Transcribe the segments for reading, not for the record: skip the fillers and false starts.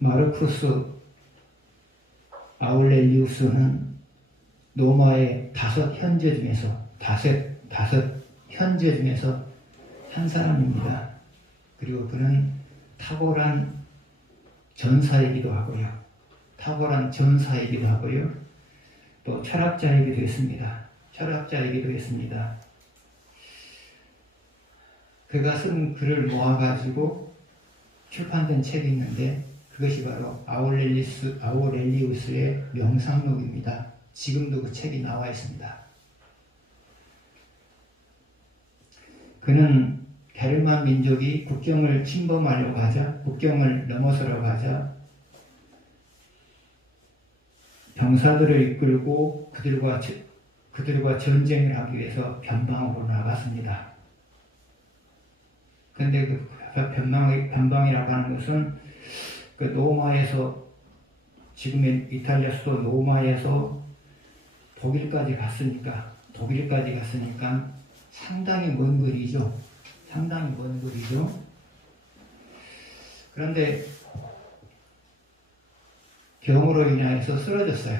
마르쿠스 아울렐리우스는 로마의 다섯 현재 중에서 한 사람입니다. 그리고 그는 탁월한 전사이기도 하고요. 또 철학자이기도 했습니다. 그가 쓴 글을 모아가지고 출판된 책이 있는데 그것이 바로 아우렐리우스의 명상록입니다. 지금도 그 책이 나와 있습니다. 그는 게르만 민족이 국경을 침범하려고 하자, 국경을 넘어서려고 하자 병사들을 이끌고 그들과 전쟁을 하기 위해서 변방으로 나갔습니다. 그런데 그 변방이라고 하는 것은 그 로마에서, 지금의 이탈리아 수도 로마에서 독일까지 갔으니까 상당히 먼 거리죠. 그런데 병으로 인하여서 쓰러졌어요.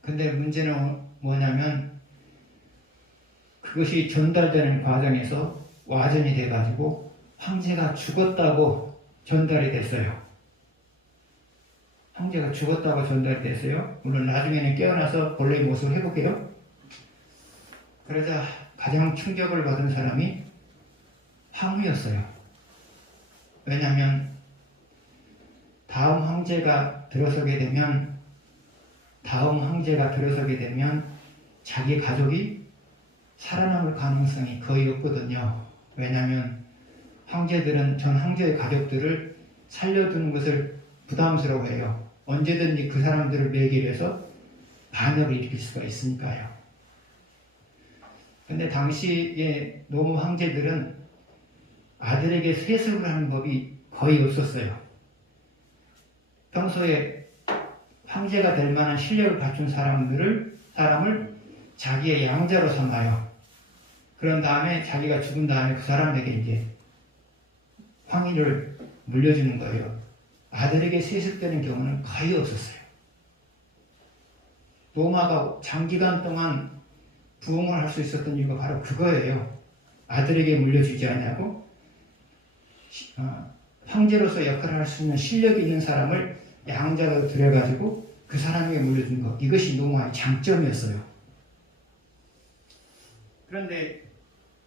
근데 문제는 뭐냐면 그것이 전달되는 과정에서 와전이 돼가지고 황제가 죽었다고 전달이 됐어요. 물론 나중에는 깨어나서 본래의 모습을 회복해요. 그러자 가장 충격을 받은 사람이 황후였어요. 왜냐하면 다음 황제가 들어서게 되면 자기 가족이 살아남을 가능성이 거의 없거든요. 왜냐하면 전 황제의 가족들을 살려두는 것을 부담스러워해요. 언제든지 그 사람들을 매개해서 반역을 일으킬 수가 있으니까요. 근데 당시에 로마 황제들은 아들에게 세습을 하는 법이 거의 없었어요. 평소에 황제가 될 만한 실력을 갖춘 사람을 자기의 양자로 삼아요. 그런 다음에 자기가 죽은 다음에 그 사람에게 이제 황위를 물려주는 거예요. 아들에게 세습되는 경우는 거의 없었어요. 로마가 장기간 동안 부흥을 할 수 있었던 이유가 바로 그거예요. 아들에게 물려주지 않냐고 황제로서 역할을 할 수 있는 실력이 있는 사람을 양자로 들여가지고 그 사람에게 물려준 것, 이것이 로마의 장점이었어요. 그런데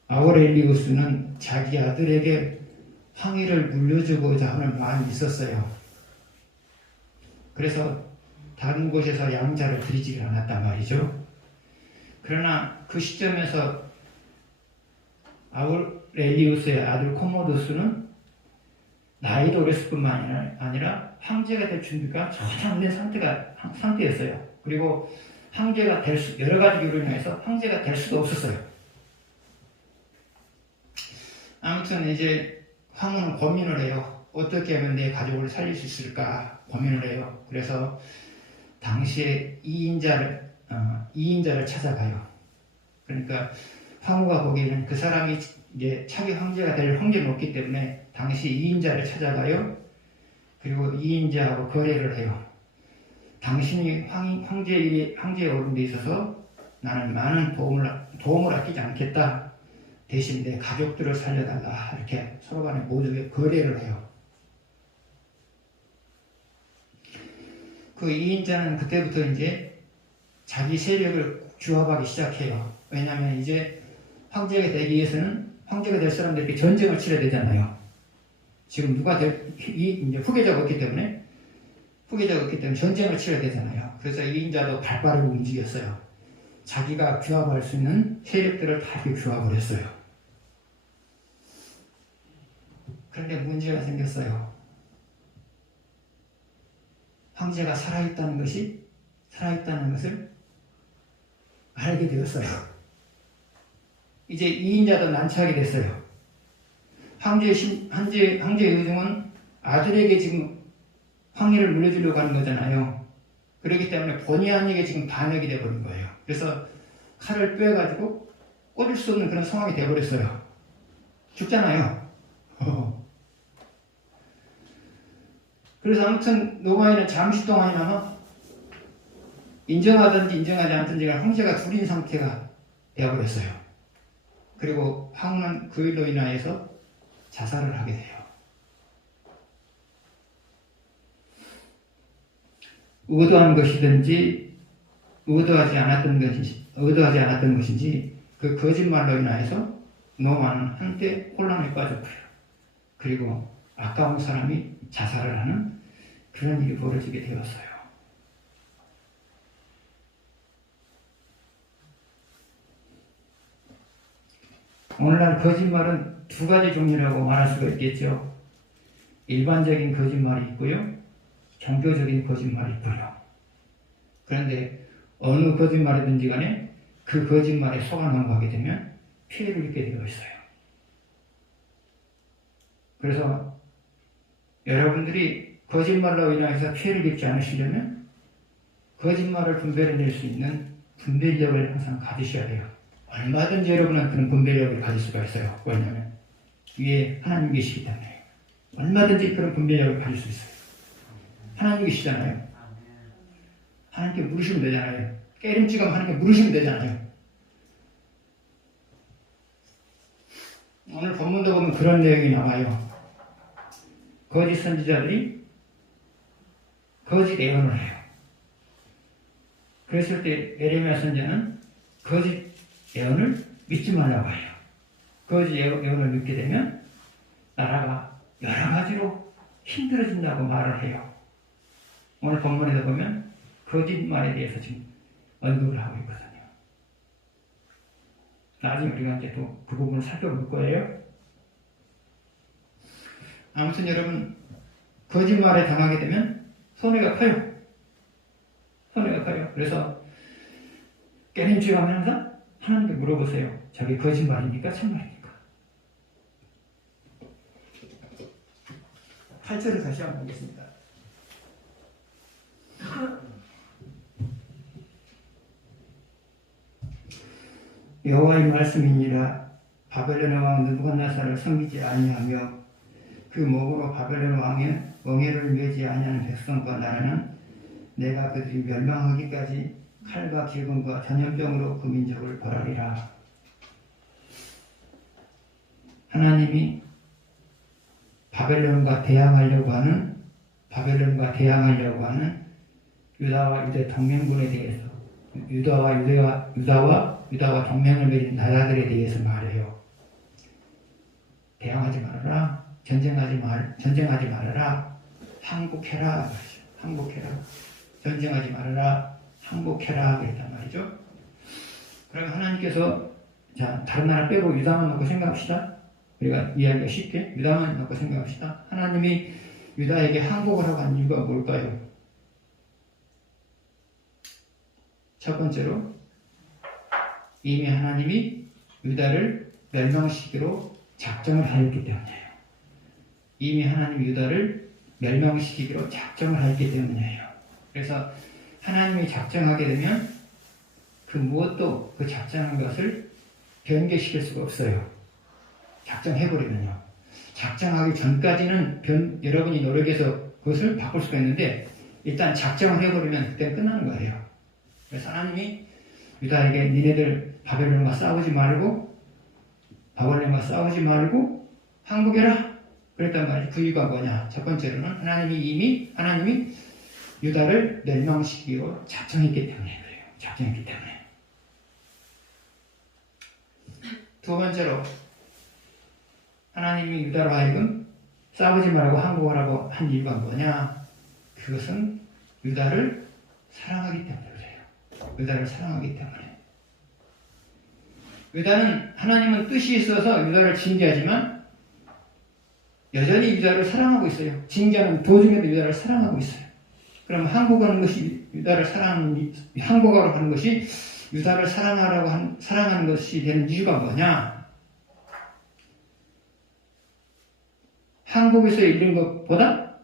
아우렐리우스는 자기 아들에게 황위를 물려주고자 하는 마음이 있었어요. 그래서 다른 곳에서 양자를 들이지 않았단 말이죠. 그러나 그 시점에서 아우렐리우스의 아들 코모도스는 나이도 어렸을 뿐만 아니라 황제가 될 준비가 전혀 안 된 상태였어요. 그리고 여러 가지 이유로 인해서 황제가 될 수도 없었어요. 아무튼 이제 황후는 고민을 해요. 어떻게 하면 내 가족을 살릴 수 있을까 고민을 해요. 그래서 당시에 2인자를 찾아가요. 그러니까 황후가 보기에는 그 사람이 이제 차기 황제가 될 확률이 높기 때문에 당시 2인자를 찾아가요. 그리고 2인자하고 거래를 해요. 당신이 황제에 오른 데 있어서 나는 많은 도움을 아끼지 않겠다. 대신 내 가족들을 살려달라. 이렇게 서로 간에 모두에 거래를 해요. 그 2인자는 그때부터 이제 자기 세력을 규합하기 시작해요. 왜냐하면 이제 황제가 되기 위해서는 황제가 될 사람들에게 전쟁을 치러야 되잖아요. 지금 이제 후계자가 없기 때문에 전쟁을 치러야 되잖아요. 그래서 2인자도 발빠르게 움직였어요. 자기가 규합할 수 있는 세력들을 다 규합을 했어요. 그런데 문제가 생겼어요. 황제가 살아있다는 것을 알게 되었어요. 이제 2인자도 난처하게 됐어요. 황제의 의중은 아들에게 지금 황위를 물려주려고 하는 거잖아요. 그렇기 때문에 본의 아니게 지금 반역이 돼버린 거예요. 그래서 칼을 빼가지고 꽂을 수 없는 그런 상황이 돼버렸어요. 죽잖아요. 그래서 아무튼 노가인은 잠시 동안이나마 인정하든지 인정하지 않든지 황제가 둘인 상태가 되어버렸어요. 그리고 황후는 그 일로 인하여서 자살을 하게 돼요. 의도한 것이든지 의도하지 않았던 것인지 그 거짓말로 인하여서 노아는 한때 혼란에 빠졌고요. 그리고 아까운 사람이 자살을 하는 그런 일이 벌어지게 되었어요. 오늘날 거짓말은 두 가지 종류라고 말할 수가 있겠죠. 일반적인 거짓말이 있고요. 종교적인 거짓말이 있고요. 그런데 어느 거짓말이든지 간에 그 거짓말에 속아 넘어가게 되면 피해를 입게 되어 있어요. 그래서 여러분들이 거짓말로 인해서 피해를 입지 않으시려면 거짓말을 분별해낼 수 있는 분별력을 항상 가지셔야 돼요. 얼마든지 여러분은 그런 분별력을 가질 수가 있어요. 왜냐하면 위에 하나님 계시기 때문에 얼마든지 그런 분별력을 가질 수 있어요. 하나님 계시잖아요. 하나님께 물으시면 되잖아요. 깨름지감 하나님께 물으시면 되잖아요. 오늘 본문도 보면 그런 내용이 나와요. 거짓 선지자들이 거짓 예언을 해요. 그랬을 때 에레미야 선지자는 거짓 예언을 믿지 말라고 해요. 거짓 예언을 믿게 되면 나라가 여러 가지로 힘들어진다고 말을 해요. 오늘 본문에도 보면 거짓말에 대해서 지금 언급을 하고 있거든요. 나중에 우리가 이제 또 그 부분을 살펴볼 거예요. 아무튼 여러분, 거짓말에 당하게 되면 손해가 커요. 손해가 커요. 그래서 깨림칙하면 항상 하나님께 물어보세요. 자기 거짓말입니까? 참말입니까? 8절을 다시 한번 보겠습니다. 여호와의 말씀이니라. 바벨론의 왕 느부갓네살을 섬기지 아니하며 그 목으로 바벨론 왕의 멍에를 메지 아니하는 백성과 나라는 내가 그들이 멸망하기까지 칼과 기근과 전염병으로 그 민족을 벌하리라. 하나님이 바벨론과 대항하려고 하는 유다와 유대 동맹군에 대해서 유다와 동맹을 맺은 나라들에 대해서 말해요. 대항하지 말아라. 전쟁하지 말아라. 항복해라. 전쟁하지 말아라. 항복해라. 그랬단 말이죠. 그러면 하나님께서 자, 다른 나라 빼고 유다만 놓고 생각합시다. 우리가 이해하기가 쉽게 유다만 놓고 생각합시다. 하나님이 유다에게 항복을 하고 한 이유가 뭘까요? 첫 번째로 이미 하나님이 유다를 멸망시키기로 작정을 하였기 때문이에요. 이미 하나님이 유다를 멸망시키기로 작정을 하였기 때문이에요. 그래서 하나님이 작정하게 되면 그 무엇도 그 작정한 것을 변개시킬 수가 없어요. 작정해버리면요. 작정하기 전까지는 여러분이 노력해서 그것을 바꿀 수가 있는데 일단 작정을 해버리면 그때 끝나는 거예요. 그래서 하나님이 유다에게 니네들 바벨론과 싸우지 말고 항복해라 그랬단 말이에요. 그 이유가 뭐냐? 첫 번째로는 하나님이 유다를 멸망시키기로 작정했기 때문에 그래요. 작정했기 때문에. 두 번째로 하나님이 유다로 하여금 싸우지 말고 항복하라고 한 이유가 뭐냐? 그것은 유다를 사랑하기 때문에 그래요. 유다를 사랑하기 때문에. 유다는 하나님은 뜻이 있어서 유다를 징계하지만 여전히 유다를 사랑하고 있어요. 징계하는 도중에도 유다를 사랑하고 있어요. 그럼 항복하는 것이 항복하러 하는 것이 유다를 사랑하는 것이 되는 이유가 뭐냐? 항복에서 잃는 것보다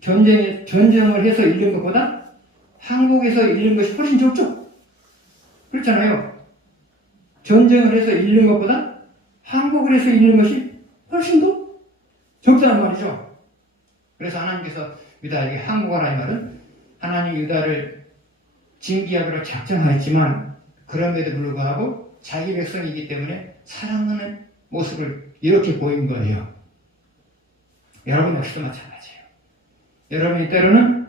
전쟁을 해서 잃는 것보다 항복에서 잃는 것이 훨씬 적죠? 그렇잖아요. 전쟁을 해서 잃는 것보다 항복을 해서 잃는 것이 훨씬 더 적다는 말이죠. 그래서 하나님께서 유다에게 항복하라 이 말은 하나님 유다를 징계하기로 작정하였지만 그럼에도 불구하고 자기 백성이기 때문에 사랑하는 모습을 이렇게 보인 거예요. 여러분 역시도 마찬가지예요. 여러분이 때로는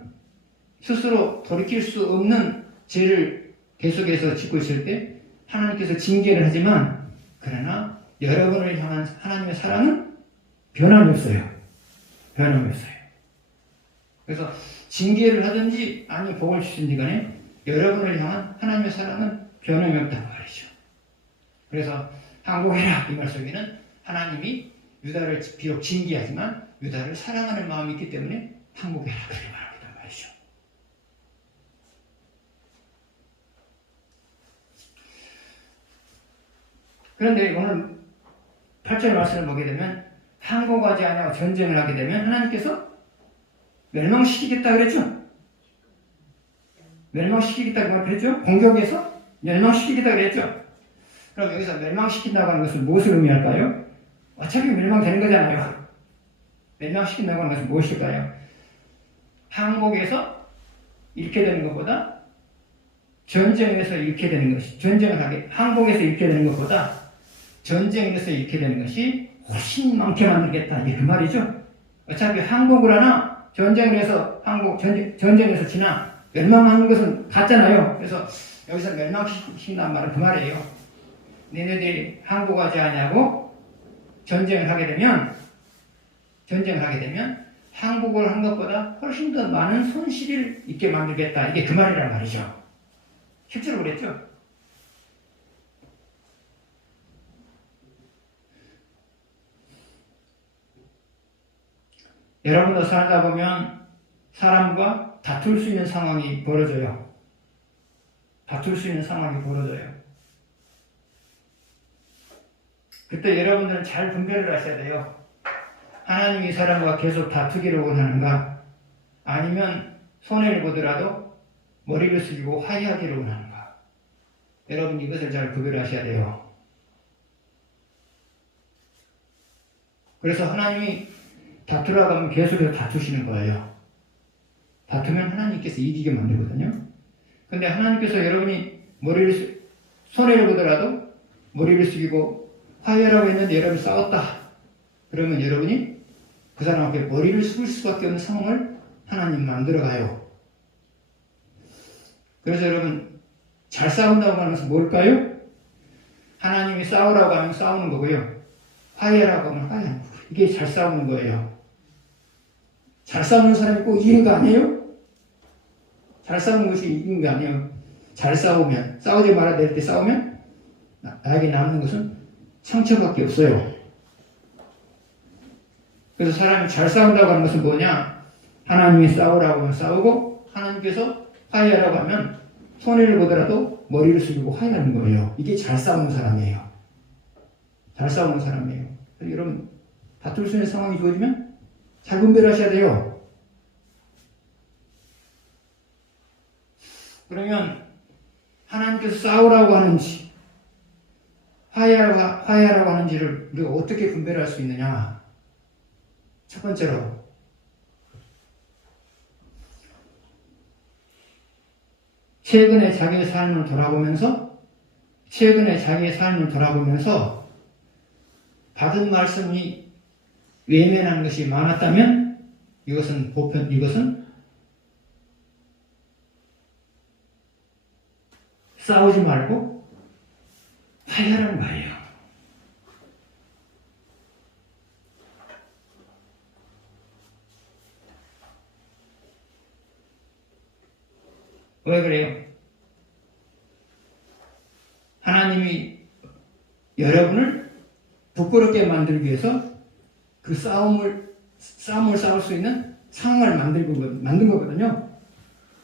스스로 돌이킬 수 없는 죄를 계속해서 짓고 있을 때 하나님께서 징계를 하지만 그러나 여러분을 향한 하나님의 사랑은 변함이 없어요. 변함이 없어요. 그래서 징계를 하든지 아니 복을 주든지 간에 여러분을 향한 하나님의 사랑은 변함이 없다는 말이죠. 그래서 항복해라 이 말 속에는 하나님이 유다를 비록 징계하지만 유다를 사랑하는 마음이 있기 때문에 항복해라 그렇게 말합니다 말이죠. 그런데 오늘 8절 말씀을 보게 되면 항복하지 아니하고 전쟁을 하게 되면 하나님께서 멸망시키겠다 그랬죠? 멸망시키겠다고 그랬죠? 공격해서 멸망시키겠다 그랬죠? 그럼 여기서 멸망시킨다고 하는 것은 무엇을 의미할까요? 어차피 멸망되는 거잖아요. 멸망시킨다고 하는 것은 무엇일까요? 항복에서 잃게 되는 것보다 전쟁에서 잃게 되는 것이 항복에서 잃게 되는 것보다 전쟁에서 잃게 되는 것이 훨씬 많게 만들겠다 이게 그 말이죠. 어차피 항복을 하나 전쟁에서 전쟁에서 지나 멸망하는 것은 같잖아요. 그래서 여기서 멸망시킨다는 말은 그 말이에요. 너희들이 항복하지 않냐고 전쟁을 하게 되면 항복을 한 것보다 훨씬 더 많은 손실을 있게 만들겠다 이게 그 말이란 말이죠. 실제로 그랬죠. 여러분도 살다 보면 사람과 다툴 수 있는 상황이 벌어져요. 그때 여러분들은 잘 분별을 하셔야 돼요. 하나님이 이 사람과 계속 다투기를 원하는가? 아니면 손해를 보더라도 머리를 숙이고 화해하기를 원하는가? 여러분 이것을 잘 구별하셔야 돼요. 그래서 하나님이 다투라고 하면 계속해서 다투시는 거예요. 다투면 하나님께서 이기게 만들거든요. 근데 하나님께서 여러분이 손해를 보더라도 머리를 숙이고 화해하라고 했는데 여러분이 싸웠다. 그러면 여러분이 그 사람에게 머리를 숙일 수밖에 없는 상황을 하나님 만들어가요. 그래서 여러분 잘 싸운다고 하는 것은 뭘까요? 하나님이 싸우라고 하면 싸우는 거고요. 화해하라고 하면 화해하는 거예요. 이게 잘 싸우는 거예요. 잘 싸우는 사람이 꼭 이기는 거 아니에요? 잘 싸우는 것이 이기는 거 아니에요. 잘 싸우면, 싸우지 말아야 될 때 싸우면 나에게 남는 것은 상처밖에 없어요. 그래서 사람이 잘 싸운다고 하는 것은 뭐냐? 하나님이 싸우라고 하면 싸우고 하나님께서 화해하라고 하면 손해를 보더라도 머리를 숙이고 화해하는 거예요. 이게 잘 싸우는 사람이에요. 잘 싸우는 사람이에요. 여러분 다툴 수 있는 상황이 주어지면 잘 분별하셔야 돼요. 그러면 하나님께서 싸우라고 하는지 화해하라고 하는지를 우리가 어떻게 분별할 수 있느냐? 첫 번째로 최근에 자기의 삶을 돌아보면서 받은 말씀이 외면하는 것이 많았다면 이것은 싸우지 말고 화해하라는 거예요. 왜 그래요? 하나님이 여러분을 부끄럽게 만들기 위해서 그 싸움을 싸울 수 있는 상황을 만든 거거든요.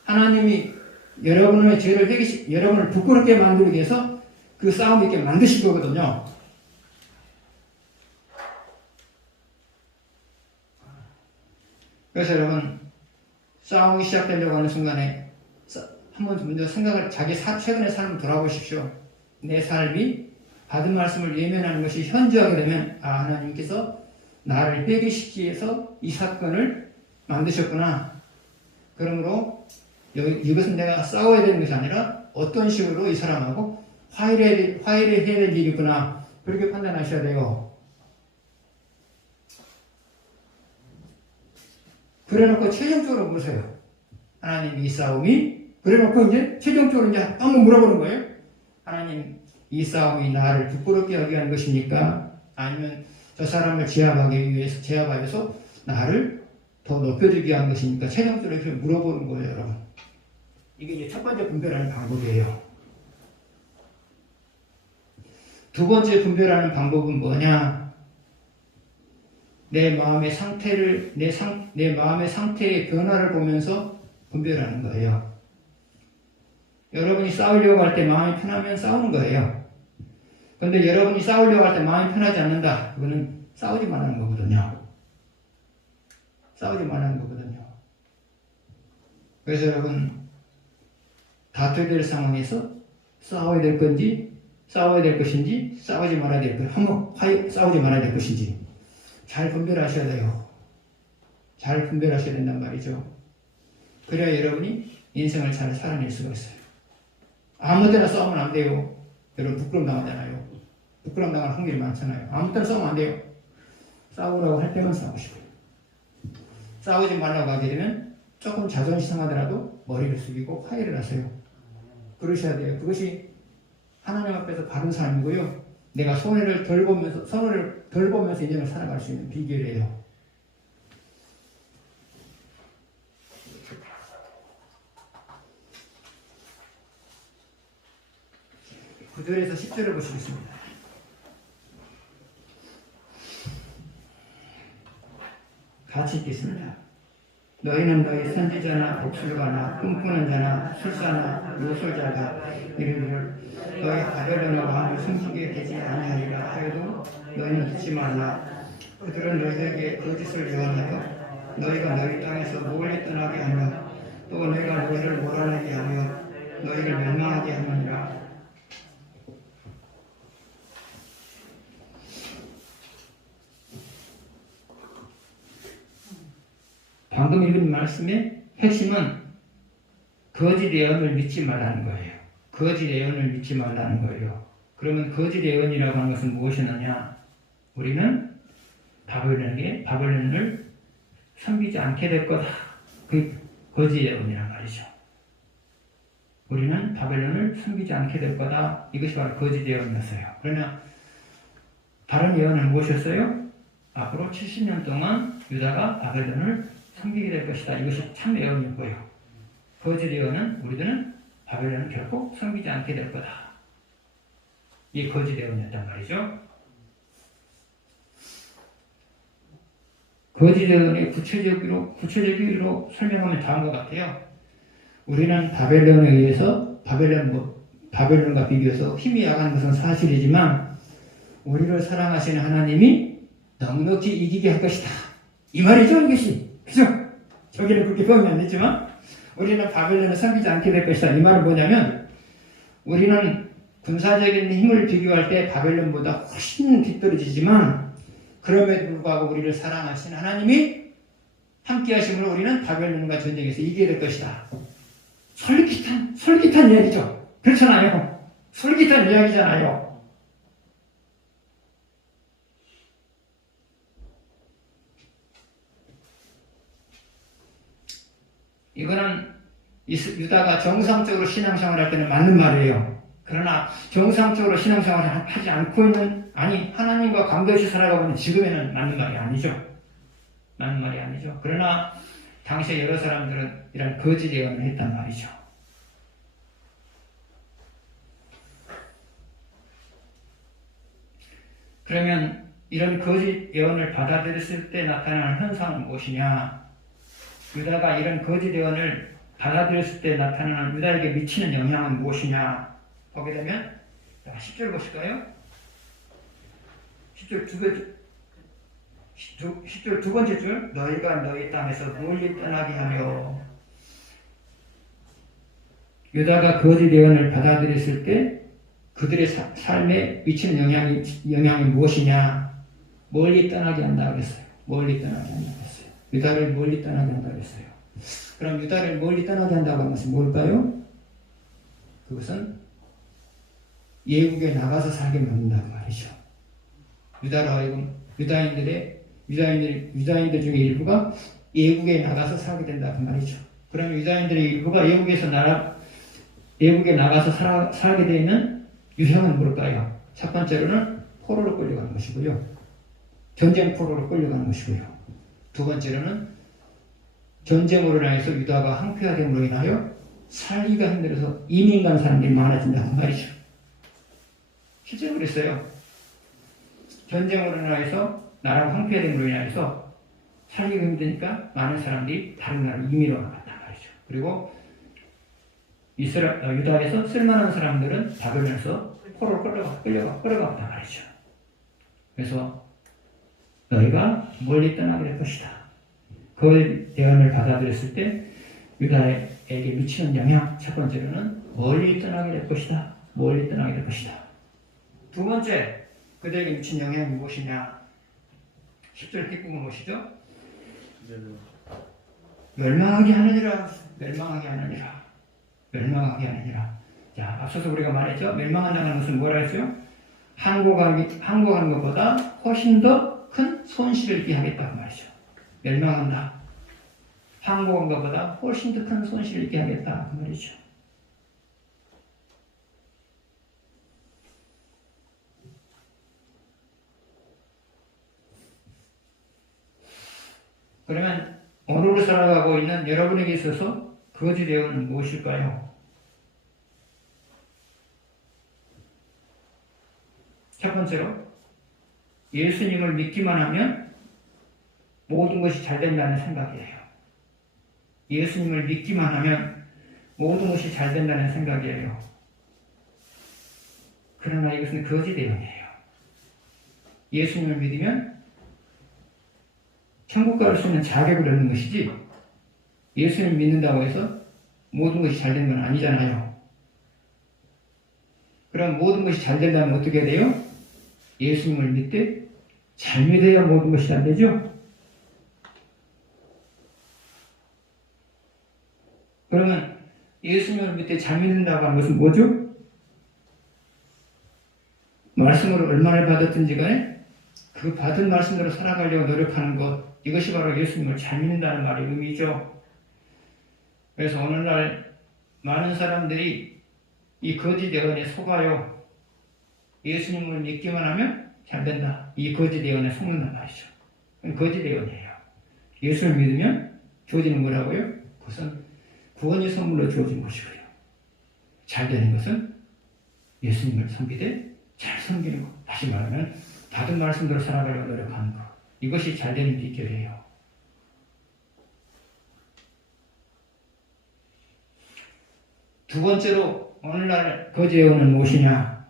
하나님이 여러분의 죄를 여러분을 부끄럽게 만들기 위해서 그 싸움이 있게 만드신 거거든요. 그래서 여러분 싸움이 시작되려고 하는 순간에 한번 먼저 자기 최근의 삶을 돌아보십시오. 내 삶이 받은 말씀을 외면하는 것이 현저하게 되면 하나님께서 나를 회개시키기 위해서 이 사건을 만드셨구나. 그러므로 이것은 내가 싸워야 되는 것이 아니라 어떤 식으로 이 사람하고 화해를 해야 될 일이구나. 그렇게 판단하셔야 돼요. 그래놓고 최종적으로 보세요. 하나님 이 싸움이 그래놓고 이제 최종적으로 이제 한번 물어보는 거예요. 하나님 이 싸움이 나를 부끄럽게 하게 하는 것입니까? 아니면 저 사람을 제압하기 위해서 제압하여서 나를 더 높여주게 하는 것입니까? 최종적으로 이렇게 물어보는 거예요, 여러분. 이게 이제 첫 번째 분별하는 방법이에요. 두 번째 분별하는 방법은 뭐냐? 내 마음의 상태를 내 마음의 상태의 변화를 보면서 분별하는 거예요. 여러분이 싸우려고 할 때 마음이 편하면 싸우는 거예요. 그런데 여러분이 싸우려고 할 때 마음이 편하지 않는다. 그거는 싸우지 말라는 거거든요. 싸우지 말라는 거거든요. 그래서 여러분 다투어야 될 상황에서 싸워야 될 건지 싸워야 될 것인지 싸우지 말아야 될 것, 한번 싸우지 말아야 될 것인지 잘 분별하셔야 돼요. 잘 분별하셔야 된단 말이죠. 그래야 여러분이 인생을 잘 살아낼 수가 있어요. 아무 때나 싸우면 안 돼요. 여러분 부끄럼 당하잖아요. 부끄럼 당할 확률이 많잖아요. 아무 때나 싸우면 안 돼요. 싸우라고 할 때만 싸우시고요. 싸우지 말라고 하게 되면 조금 자존심 상하더라도 머리를 숙이고 화해를 하세요. 그러셔야 돼요. 그것이 하나님 앞에서 바른 삶이고요. 내가 손해를 덜 보면서 인생을 살아갈 수 있는 비결이에요. 구절에서 10절을 보시겠습니다. 같이 읽겠습니다. 너희는 너희 선지자나 복술가나 꿈꾸는 자나 술사나 요술자가 이르기를 너희 바벨론의 왕을 숨기게 되지 아니하리라 하여도 너희는 듣지 말라. 그들은 너희에게 거짓을 예언하여 너희가 너희 땅에서 멀리 떠나게 하며 또 너희가 너희를 몰아내게 하며 너희를 멸망하게 하느니라. 방금 읽은 말씀의 핵심은 거짓 예언을 믿지 말라는 거예요. 거짓 예언을 믿지 말라는 거예요. 그러면 거짓 예언이라고 하는 것은 무엇이느냐? 우리는 바벨론을 섬기지 않게 될 거다. 그 거짓 예언이란 말이죠. 우리는 바벨론을 섬기지 않게 될 거다. 이것이 바로 거짓 예언이었어요. 그러나 다른 예언은 무엇이었어요? 앞으로 70년 동안 유다가 바벨론을 섬기게 될 것이다. 이것이 참 예언이고요. 거짓 예언은 우리들은 바벨론을 결코 섬기지 않게 될 거다. 이 거짓 예언이었단 말이죠. 거짓 예언의 구체적으로 설명하면 다음과 같아요. 우리는 바벨론에 의해서 바벨론과 비교해서 힘이 약한 것은 사실이지만 우리를 사랑하시는 하나님이 넉넉히 이기게 할 것이다. 이 말이죠, 이것이. 그죠? 저기는 그렇게 표현이 안 됐지만 우리는 바벨론을 섬기지 않게 될 것이다. 이 말은 뭐냐면 우리는 군사적인 힘을 비교할 때 바벨론보다 훨씬 뒤떨어지지만 그럼에도 불구하고 우리를 사랑하신 하나님이 함께 하심으로 우리는 바벨론과 전쟁에서 이기게 될 것이다. 솔깃한 이야기죠. 그렇잖아요. 솔깃한 이야기잖아요. 이거는 유다가 정상적으로 신앙생활을 할 때는 맞는 말이에요. 그러나 정상적으로 신앙생활을 하지 않고 있는, 하나님과 관계없이 살아가고 있는 지금에는 맞는 말이 아니죠. 맞는 말이 아니죠. 그러나 당시에 여러 사람들은 이런 거짓 예언을 했단 말이죠. 그러면 이런 거짓 예언을 받아들였을 때 나타나는 현상은 무엇이냐? 유다가 이런 거짓 예언을 받아들였을 때 나타나는 유다에게 미치는 영향은 무엇이냐? 보게 되면 10절 보실까요? 10절 두 번째 줄, 너희가 너희 땅에서 멀리 떠나게 하며. 유다가 거짓 예언을 받아들였을 때 그들의 삶에 미치는 영향이 무엇이냐? 멀리 떠나게 한다고 했어요. 멀리 떠나게 한다고 했어요. 유다를 멀리 떠나게 한다고 했어요. 그럼 유다를 멀리 떠나게 한다고 하는 것은 뭘까요? 그것은 예국에 나가서 살게 만든다고 말이죠. 유다로 하여금 유다인들 중에 일부가 예국에 나가서 살게 된다고 말이죠. 그러면 유다인들의 일부가 예국에 나가서 살게 되는 유형은 뭘까요? 첫 번째로는 포로로 끌려가는 것이고요. 전쟁 포로로 끌려가는 것이고요. 두 번째로는 전쟁으로 인해서 유다가 항폐화됨으로 인하여 살기가 힘들어서 이민 간 사람들이 많아진다는 말이죠. 실제로 그랬어요. 전쟁으로 인해서 나라가 황폐화됨으로 인해서 살기가 힘드니까 많은 사람들이 다른 나라로 이민을 갔단 말이죠. 그리고 유다에서 쓸만한 사람들은 바벨론에서 포로로 끌려갔단 말이죠. 그래서 너희가 멀리 떠나게 될 것이다. 그 대언을 받아들였을 때 유다에게 미치는 영향, 첫 번째로는 멀리 떠나게 될 것이다. 멀리 떠나게 될 것이다. 두 번째, 그들에게 미친 영향이 무엇이냐? 10절 뒷부분 보시죠. 멸망하게 하느니라. 멸망하게 하느니라. 멸망하게 하느니라. 자, 앞서서 우리가 말했죠. 멸망한다는 것은 뭐라 했어요? 항복하는 것보다 훨씬 더 큰 손실을 입게 하겠다고 말이죠. 멸망한다. 항복한 것보다 훨씬 더 큰 손실을 입게 하겠다 그 말이죠. 그러면 오늘을 살아가고 있는 여러분에게 있어서 거짓 대언은 무엇일까요? 첫 번째로 예수님을 믿기만 하면 모든 것이 잘 된다는 생각이에요. 예수님을 믿기만 하면 모든 것이 잘 된다는 생각이에요. 그러나 이것은 거짓 대언이에요. 예수님을 믿으면 천국 갈 수 있는 자격을 얻는 것이지 예수님을 믿는다고 해서 모든 것이 잘 되는 건 아니잖아요. 그럼 모든 것이 잘 된다면 어떻게 돼요? 예수님을 믿되 잘 믿어야 모든 것이 잘 되죠? 그러면 예수님을 믿되 잘 믿는다고 하는 것은 뭐죠? 말씀을 얼마나 받았든지 간에 그 받은 말씀대로 살아가려고 노력하는 것, 이것이 바로 예수님을 잘 믿는다는 말의 의미죠. 그래서 오늘날 많은 사람들이 이 거짓 예언에 속아요. 예수님을 믿기만 하면 잘 된다. 이 거짓 예언에 속는단 말이죠. 거짓 예언이에요. 예수를 믿으면 주어지는 거라고요? 그것은 구원의 선물로 주어진 것이고요. 잘 되는 것은 예수님을 섬기되 잘 섬기는 것. 다시 말하면 받은 말씀대로 살아가려고 노력하는 것. 이것이 잘 되는 비결이에요. 두 번째로 오늘날 거짓 예언은 무엇이냐?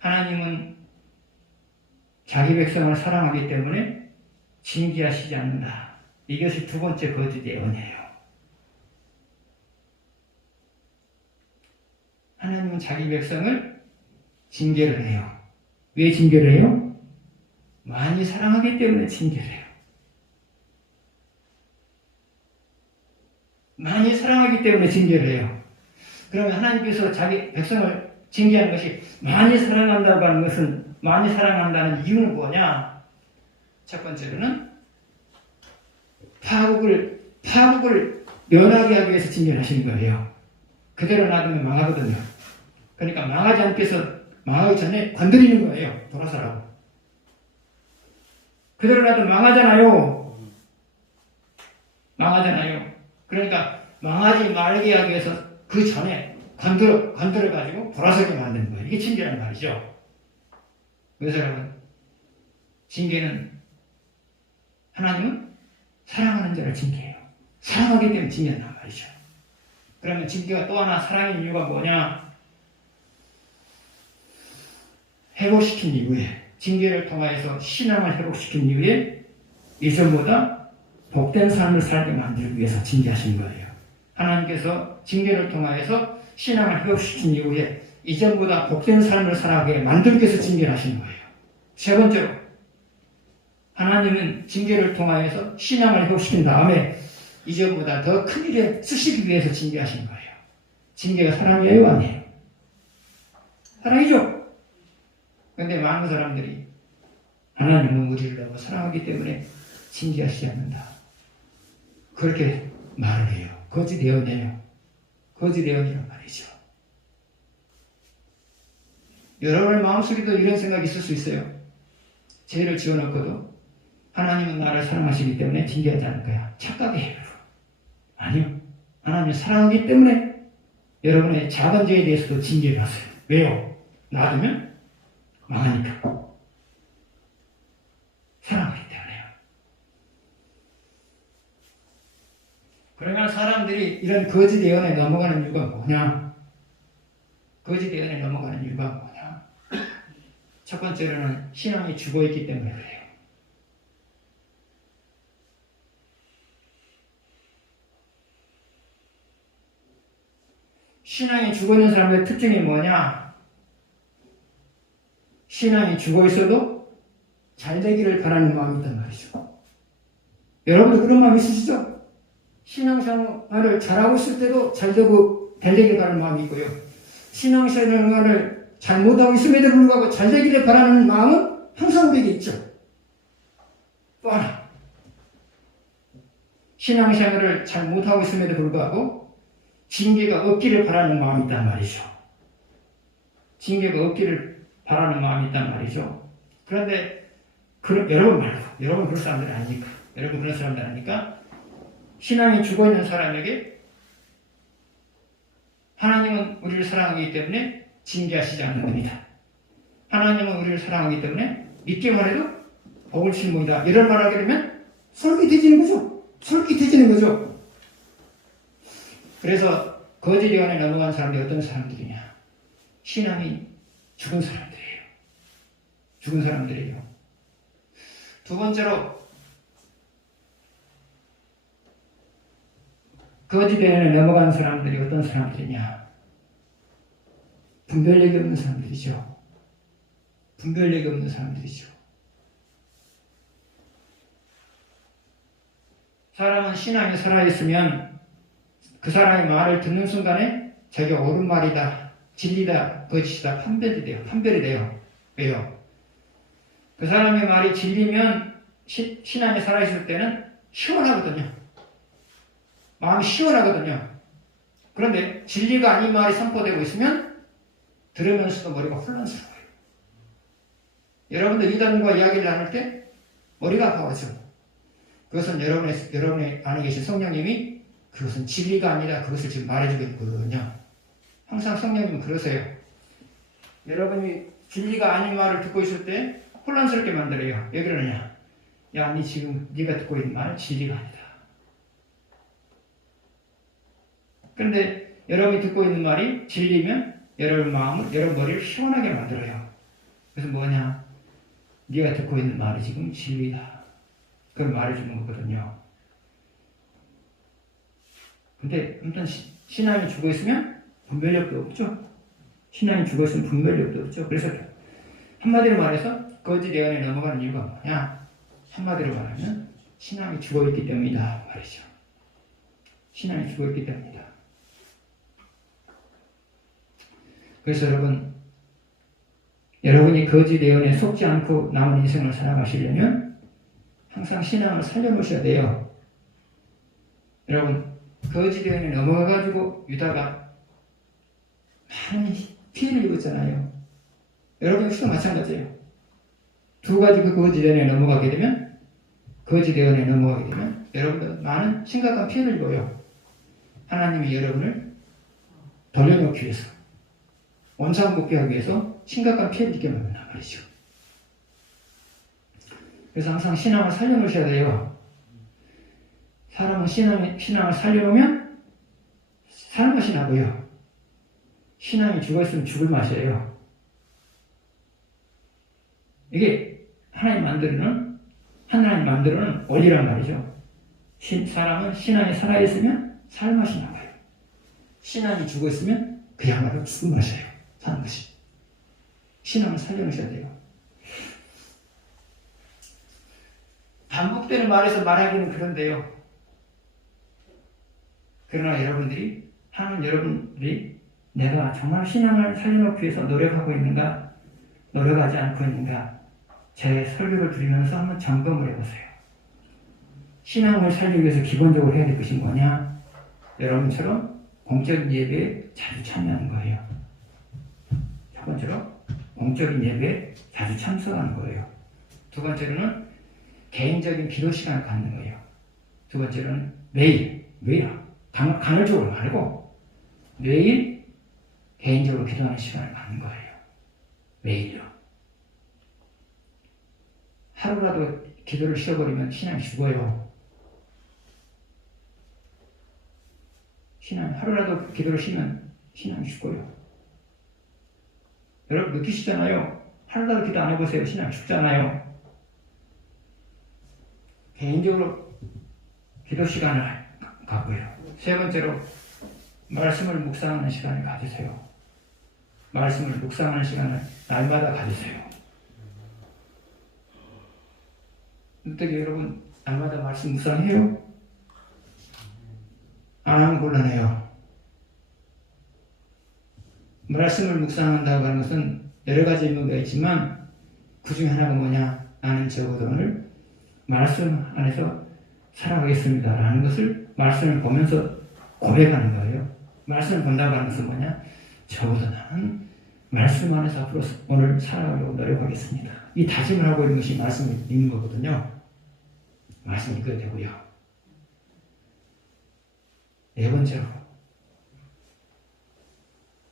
하나님은 자기 백성을 사랑하기 때문에 징계하시지 않는다. 이것이 두 번째 거짓 예언이에요. 하나님은 자기 백성을 징계를 해요. 왜 징계를 해요? 많이 사랑하기 때문에 징계를 해요. 많이 사랑하기 때문에 징계를 해요. 그러면 하나님께서 자기 백성을 징계하는 것이 많이 사랑한다고 하는 것은 많이 사랑한다는 이유는 뭐냐? 첫 번째로는 파국을 면하게 하기 위해서 징계를 하시는 거예요. 그대로 놔두면 망하거든요. 그러니까 망하기 전에 건드리는 거예요. 돌아서라고. 그대로 놔두면 망하잖아요. 그러니까 망하지 말게 하기 위해서 그 전에 건드려가지고 돌아서게 만드는 거예요. 이게 징계란 말이죠. 그래서 여러분, 징계는 하나님은 사랑하는 자를 징계해요. 사랑하기 때문에 징계한단 말이죠. 그러면 징계가 또 하나 사랑의 이유가 뭐냐? 회복시킨 이후에, 징계를 통하여서 신앙을 회복시킨 이후에 이전보다 복된 삶을 살게 만들기 위해서 징계하신 거예요. 하나님께서 징계를 통하여서 신앙을 회복시킨 이후에 이전보다 복된 삶을 살아가게 만들기 위해서 징계를 하시는 거예요. 세 번째로, 하나님은 징계를 통하여서 신앙을 회복시킨 다음에 이전보다 더 큰 일에 쓰시기 위해서 징계하신 거예요. 징계가 사랑이에요, 아니에요? 사랑이죠. 그런데 많은 사람들이 하나님은 우리를 너무 사랑하기 때문에 징계하시지 않는다. 그렇게 말을 해요. 거짓 예언이에요. 거짓 예언이란 말이죠. 여러분의 마음속에도 이런 생각이 있을 수 있어요. 죄를 지어놓고도 하나님은 나를 사랑하시기 때문에 징계하지 않을 거야. 착각이에요. 아니요. 하나님을 사랑하기 때문에 여러분의 작은 죄에 대해서도 징계를 하세요. 왜요? 놔두면 망하니까. 사랑하기 때문에요. 그러면 사람들이 이런 거짓 예언에 넘어가는 이유가 뭐냐? 거짓 예언에 넘어가는 이유가 뭐냐? 첫 번째로는 신앙이 죽어있기 때문에 그래요. 신앙이 죽어있는 사람의 특징이 뭐냐? 신앙이 죽어있어도 잘 되기를 바라는 마음이 있단 말이죠. 여러분도 그런 마음 있으시죠? 신앙생활을 잘하고 있을 때도 잘 되고 잘 되기를 바라는 마음이 있고요. 신앙생활을 잘못하고 있음에도 불구하고 잘 되기를 바라는 마음은 항상 우리에게 있죠. 또 하나, 신앙생활을 잘못하고 있음에도 불구하고 징계가 없기를 바라는 마음이 있단 말이죠. 징계가 없기를 바라는 마음이 있단 말이죠. 그런데 여러분 말고, 여러분 그런 사람들이 아니니까, 여러분 그런 사람들 아니니까 신앙이 죽어있는 사람에게 하나님은 우리를 사랑하기 때문에 징계하시지 않는 겁니다. 하나님은 우리를 사랑하기 때문에 믿기만 해도 복을 실문이다. 이런 말을 하게 되면 솔깃해지는 거죠. 솔깃해지는 거죠. 그래서 거짓 예언에 넘어간 사람들이 어떤 사람들이냐? 신앙이 죽은 사람들이에요. 죽은 사람들이에요. 두 번째로 거짓 예언에 넘어간 사람들이 어떤 사람들이냐? 분별력이 없는 사람들이죠. 분별력이 없는 사람들이죠. 사람은 신앙이 살아있으면 그 사람의 말을 듣는 순간에 자기가 옳은 말이다, 진리다, 거짓이다 판별이 돼요. 왜요? 그 사람의 말이 진리면 신앙이 살아있을 때는 시원하거든요. 마음이 시원하거든요. 그런데 진리가 아닌 말이 선포되고 있으면 들으면서도 머리가 혼란스러워요. 여러분들 이단과 이야기를 나눌 때 머리가 아파하죠. 그것은 여러분의 안에 계신 성령님이 그것은 진리가 아니라 그것을 지금 말해주고 있거든요. 항상 성령님은 그러세요. 여러분이 진리가 아닌 말을 듣고 있을 때 혼란스럽게 만들어요. 왜 그러느냐? 야, 니 지금 네가 듣고 있는 말 진리가 아니다. 그런데 여러분이 듣고 있는 말이 진리면 여러분 마음을, 여러분 머리를 시원하게 만들어요. 그래서 뭐냐? 네가 듣고 있는 말이 지금 진리다. 그걸 말해주는 거거든요. 근데 아무튼 신앙이 죽어있으면 분별력도 없죠. 신앙이 죽어있으면 분별력도 없죠. 그래서 한마디로 말해서 거짓 예언에 넘어가는 이유가 뭐냐? 한마디로 말하면 신앙이 죽어있기 때문이다 말이죠. 신앙이 죽어있기 때문이다. 그래서 여러분이 거짓 예언에 속지 않고 남은 인생을 살아가시려면 항상 신앙을 살려놓으셔야 돼요. 여러분, 거짓 예언에 넘어가가지고 유다가 많은 피해를 입었잖아요. 여러분 역시도 마찬가지예요. 두 가지 그 거짓 예언에 넘어가게 되면, 여러분들 많은 심각한 피해를 입어요. 하나님이 여러분을 돌려놓기 위해서, 원상복귀하기 위해서 심각한 피해를 입게 만든단 말이죠. 그래서 항상 신앙을 살려놓으셔야 돼요. 사람은 신앙을 살려놓으면 사는 것이 나고요. 신앙이 죽어있으면 죽을 맛이에요. 이게 하나님 만들어는 원리란 말이죠. 사람은 신앙이 살아있으면 살 맛이 나고요. 신앙이 죽어있으면 그야말로 죽을 맛이에요. 사는 것이. 신앙을 살려놓으셔야 돼요. 반복되는 말에서 말하기는 그런데요. 그러나 여러분들이 내가 정말 신앙을 살려놓기 위해서 노력하고 있는가, 노력하지 않고 있는가, 제 설교를 들으면서 한번 점검을 해보세요. 신앙을 살리기 위해서 기본적으로 해야 될 것이 뭐냐? 여러분처럼 공적인 예배에 자주 참여하는 거예요. 첫 번째로 공적인 예배에 자주 참석하는 거예요. 두 번째로는 개인적인 기도 시간을 갖는 거예요. 두 번째로는 매일 간헐적으로 말고 매일 개인적으로 기도하는 시간을 갖는 거예요. 매일요. 하루라도 기도를 쉬어버리면 신앙이 죽어요. 하루라도 기도를 쉬면 신앙이 죽어요. 여러분 느끼시잖아요. 하루라도 기도 안 해보세요. 신앙이 죽잖아요. 개인적으로 기도 시간을 갖고요. 세 번째로 말씀을 묵상하는 시간을 가지세요. 말씀을 묵상하는 시간을 날마다 가지세요. 어떻게 여러분 날마다 말씀 묵상해요? 안 하면 곤란해요. 말씀을 묵상한다고 하는 것은 여러 가지 의미가 있지만 그 중에 하나가 뭐냐? 나는 적어도 오늘 말씀 안에서 살아가겠습니다 라는 것을 말씀을 보면서 고백하는 거예요. 말씀을 본다고 하는 것은 뭐냐? 적어도 나는 말씀 안에서 앞으로 오늘 살아가려고 노력하겠습니다. 이 다짐을 하고 있는 것이 말씀을 읽는 거거든요. 말씀 읽어야 되고요. 네 번째로 내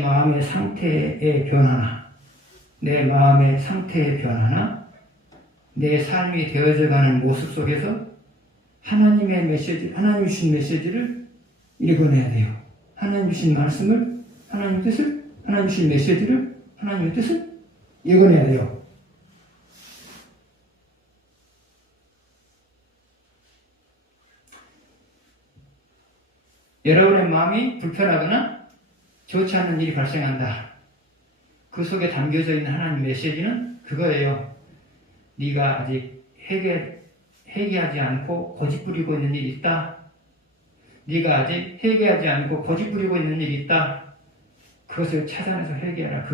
마음의 상태의 변화나 내 삶이 되어져가는 모습 속에서 하나님 주신 메시지를 읽어내야 돼요. 하나님 주신 말씀을, 하나님 주신 메시지를, 하나님의 뜻을 읽어내야 돼요. 여러분의 마음이 불편하거나 좋지 않은 일이 발생한다. 그 속에 담겨져 있는 하나님 메시지는 그거예요. 네가 아직 회개하지 않고 고집 부리고 있는 일이 있다. 네가 아직 회개하지 않고 고집 부리고 있는 일이 있다. 그것을 찾아내서 회개하라.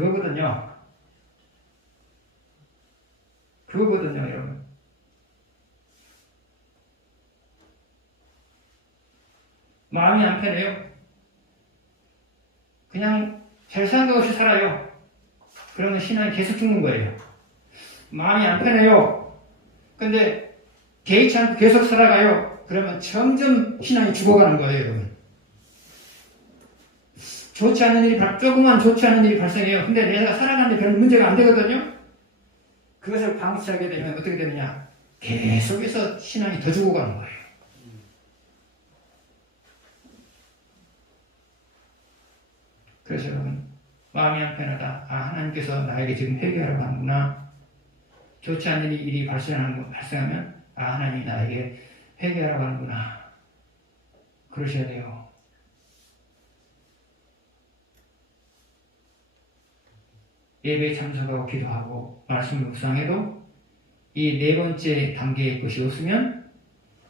그거거든요, 여러분. 마음이 안 편해요. 그냥 별 생각 없이 살아요. 그러면 신앙이 계속 죽는 거예요. 마음이 안 편해요. 근데 개의치 않고 계속 살아가요. 그러면 점점 신앙이 죽어가는 거예요, 여러분. 조그만 좋지 않은 일이 발생해요. 근데 내가 살아가는데 별 문제가 안 되거든요. 그것을 방치하게 되면 어떻게 되느냐? 계속해서 신앙이 더 죽어가는 거예요. 그래서 여러분, 마음이 안 편하다. 하나님께서 나에게 지금 회개하라고 하는구나. 좋지 않은 일이 발생하면 하나님이 나에게 회개하라고 하는구나. 그러셔야 돼요. 예배에 참석하고 기도하고 말씀을 묵상해도 이 네 번째 단계의 것이 없으면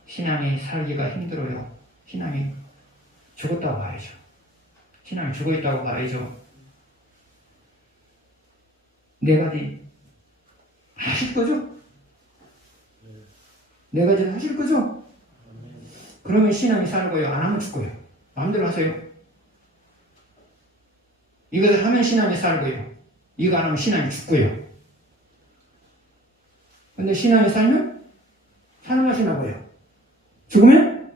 신앙이 살기가 힘들어요. 신앙이 죽었다고 봐야죠. 신앙이 죽어있다고 봐야죠. 네 가지 하실 거죠? 네 가지 하실 거죠? 그러면 신앙이 살고요. 안 하면 죽고요. 마음대로 하세요. 이것을 하면 신앙이 살고요. 이거 안 하면 신앙이 죽고요. 근데 신앙이 살면 사는 맛이 나고요. 죽으면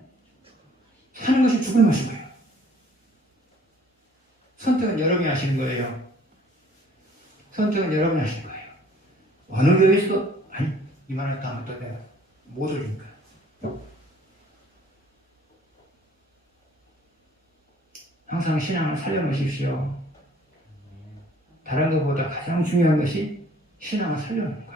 사는 것이 죽을 맛인 거예요. 선택은 여러분이 하시는 거예요. 선택은 여러분이 하시는 거예요. 어느 교회에서도 이만했다 하면 또 내가 못 올리니까. 항상 신앙을 살려놓으십시오. 다른 것보다 가장 중요한 것이 신앙을 살려놓는 거예요.